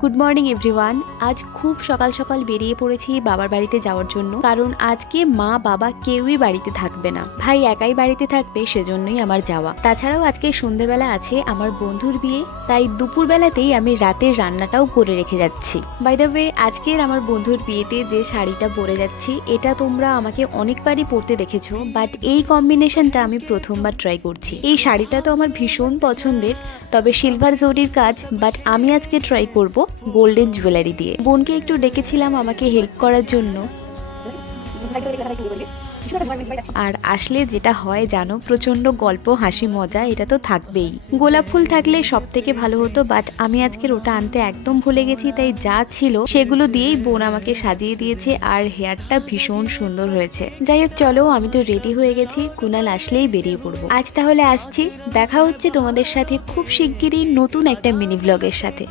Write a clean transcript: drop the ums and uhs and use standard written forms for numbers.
Good morning everyone. আজ খুব সকাল সকাল বেরিয়ে পড়েছি বাবার বাড়িতে যাওয়ার জন্য, কারণ আজকে মা বাবা কেউই বাড়িতে থাকবে না, ভাই একাই বাড়িতে থাকবে, সেজন্যই আমার যাওয়া। তাছাড়াও আজকে সন্ধ্যেবেলা আছে আমার বন্ধুর বিয়ে, তাই দুপুর বেলাতেই আমি রাতের রান্নাটাও করে রেখে যাচ্ছি। বাই দ্য ওয়ে, আজকের আমার বন্ধুর বিয়েতে যে শাড়িটা পরে যাচ্ছি এটা তোমরা আমাকে অনেকবারই পরতে দেখেছো, বাট এই কম্বিনেশনটা আমি প্রথমবার ট্রাই করছি। এই শাড়িটা তো আমার ভীষণ পছন্দের, তবে সিলভার জরির কাজ, বাট আমি আজকে ট্রাই করব গোল্ডেন জুয়েলারি দিয়ে। বোনকে একটু ডেকেছিলাম আমাকে হেল্প করার জন্য, আর আসলে যেটা হয় জানো, প্রচন্ড গল্প হাসি মজা এটা তো থাকবেই। গোলাপ ফুল থাকলে সব থেকে ভালো হতো, বাট আমি আজকের ওটা আনতে একদম ভুলে গেছি, তাই যা ছিল সেগুলো দিয়েই বোন আমাকে সাজিয়ে দিয়েছে, আর হেয়ারটা ভীষণ সুন্দর হয়েছে। যাই হোক, চলো আমি তো রেডি হয়ে গেছি, কুনাল আসলেই বেরিয়ে পড়বো। আজ তাহলে আসছি, দেখা হচ্ছে তোমাদের সাথে খুব শিগগিরই নতুন একটা মিনি ব্লগের সাথে।